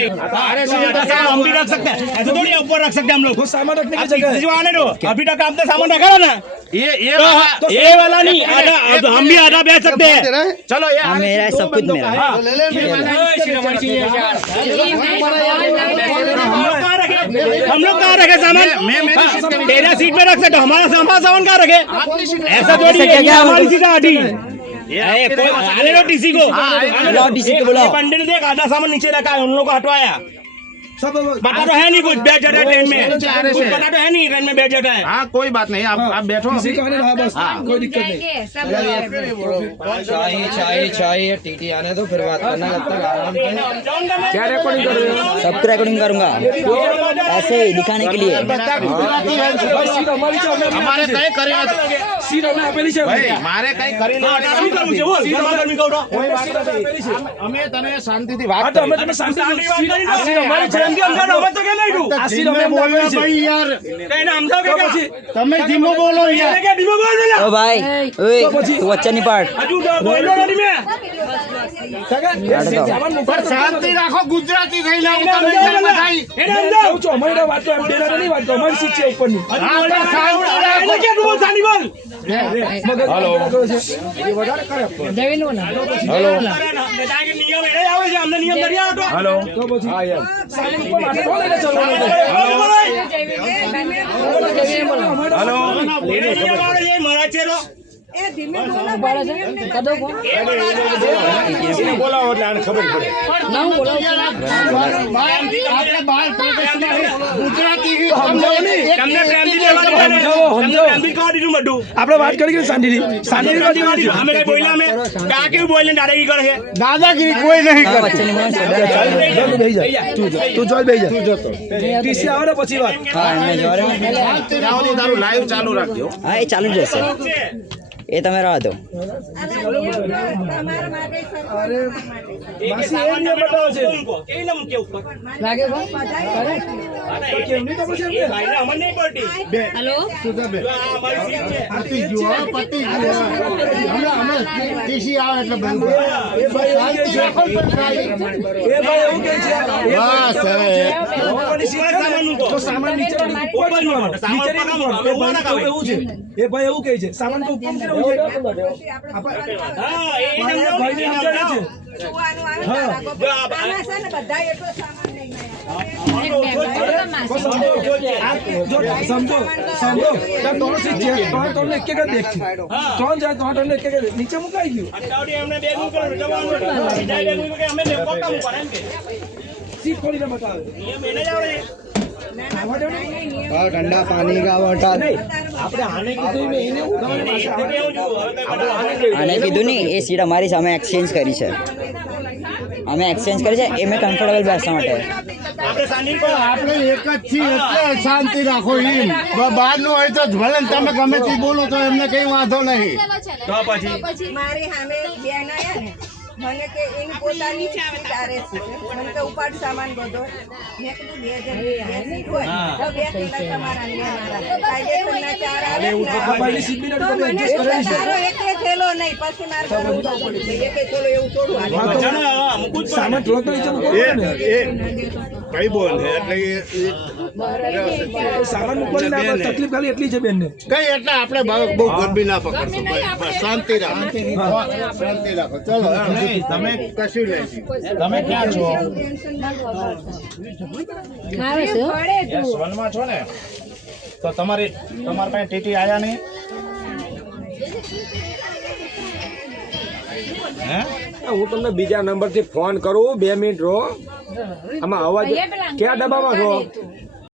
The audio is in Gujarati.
हम भी रख सकते हैं, ऐसे थोड़ी ऊपर रख सकते हैं हम लोग। सामान रखने की जगह आने दो, अभी तक आपने सामान रखा ना, ये वाला नहीं, आधा हम भी आधा बेच सकते हैं। चलो ये मेरा सब कुछ मेरा। हम लोग कहाँ रखे सामान? तेरा सीट पे रख सकते, हमारा सामान कहाँ रखे? ऐसा थोड़ी है, हमारी सीट आधी आने दो टीसी को। पंडित ने देख आधा सामान नीचे रखा है, उन लोगों को हटवाया। सब बता तो है नहीं कुछ, बैठ जाता है ट्रेन में, कुछ पता तो है नहीं ट्रेन में बैठ जाता है। हाँ कोई बात नहीं, आप बैठो, बस कोई दिक्कत नहीं। चाहिए टीटी आने दो फिर बात करना। जब तक आराम से क्या रिकॉर्डिंग कर रहे हो? सब तो रिकॉर्डिंग करूंगा ऐसे ही दिखाने के लिए। हमारे कहीं करेगा सीट अपने पेली છે ભાઈ મારે કઈ કરી ગરમી કરવું છે, બોલ ગરમી કહો તો અમે તને શાંતિથી વાત તો અમે તમે શાંતિથી અમારી જેમ કે અંદર હવે તો કે લઈ દઉં આ સીટ અમે બોલવી છે ભાઈ યાર કઈને સમજાવ કે પછી તમે ધીમો બોલો યાર કે ધીમો બોલો ओ भाई ओए तू अच्छा नहीं पार्ट હજુ બોલો નહીં મે શાંતિ રાખો, ગુજરાતી થઈ લાવ એને સમજાવ છો અમારી વાત તો એમ બેલા નહીં વાત તો અમારી સીટ છે ઉપરની એને કે તું બોલ સાની બોલ હેલો દેવીનો ના હેલો કે નિયમ એને આવે છે, અમને નિયમ દરિયા હતો હેલો તો પછી હા યાર સાની ઉપર વાત કોને ચલવાનો હેલો એને નિયમ આવે છે મારા ચેરો એ ધીમે બોલો કદો બોલાવો એટલે આને ખબર પડે ના બોલો આપણે બહાર ગુજરાતી તમને પ્રેમથી લેવાનું સમજાવો પ્રેમથી કહી દીધું બધું આપણે વાત કરી કે શાંતિથી અમે કઈ બોલ્યા અમે કા કેવું બોલીને દાદાગીરી કરે છે? દાદાગીરી કોઈ નહીં કરે। बच्चे नहीं बोल તું જોઈ બેહી જા ટીસી આવે ને પછી વાત हाँ मैं जा रहा हूँ। ત્યાં સુધી તારું લાઈવ ચાલુ રાખજો। हाँ ये चालू जैसे ये तो मेरा दो તમારા માટે સરકાર માસી એ નિયમ બતાવો છે કે નામ કે ઉપર લાગે કેમ નહીં તો પછી એમને ભાઈને અમર નહીં પડતી હેલો સુધાબેન અમારી સીટ છે પતિ જુઓ, પતિ જુઓ, અમે ટીસી આવે એટલે બંધ એ ભાઈ એવું કે છે બસ હવે ઉપરની સીટ છે ને, તો સામાન નીચે ઉપર મૂકવાનો નીચે નહીં મૂકવાનો એવું છે એ ભાઈ એવું કહે છે સામાન તો ઉપર મૂકવાનું છે હા એ ભાઈને સમજાવે છે સુવાનું આવે આના છે ને બધા એટલો સામાન લઈને સમજો ત્રણ સીટ છે, ત્રણ એક એક દેખ છે, ત્રણ જાય ત્રણ એક એક નીચે મુકાઈ ગયું સીટ ખોલીને બતાવે ठंडा पानी का बोतल आने कीधु नहीं ये सीट अमारी सामे एक्सचेंज करी है, અમે એક્સચેન્જ કરી છે એ મેં કમ્ફર્ટેબલ બેસવા માટે આપણે એક જ છીએ એટલે શાંતિ રાખો એમ બહારનું હોય તો ભલે તમે ગમે તે બોલો તો એમને કઈ વાંધો નહીં। તો પછી મારી સામે બેન આયા ને મને કે એની પોતાની સીટ આરે છે, મને કે ઉપાડ સામાન બધો મેં કીધું 2000 હોય તો 2 કિલો તમારા ને મારા કાયદેસરના ચાર આવે ભાઈની સીટ બી તો મને તારો એકે થેલો નહીં પછી મારે કરવું પડે એકે થેલો એવું થોડું હાલે સામાન થોડોક તો નીચે મૂકવો પડે ને કઈ બોલ એટલે સામાન મૂકવાની ના તકલીફ ખાલી એટલી છે બેન ને કઈ એટલે આપણે બહુ ગરબી ના પકડશો બસ શાંતિ રાખો, શાંતિ રાખો। ચલો તમે કશું નહીં, તમે ક્યાં છો? વનમાં છો ને તો તમારા પાસે ટીટી આયા નહીં હે? હું તમને બીજા નંબર થી ફોન કરું 2 મિનિટ રહો. આમાં અવાજ ક્યાં ડબ્બામાં છો?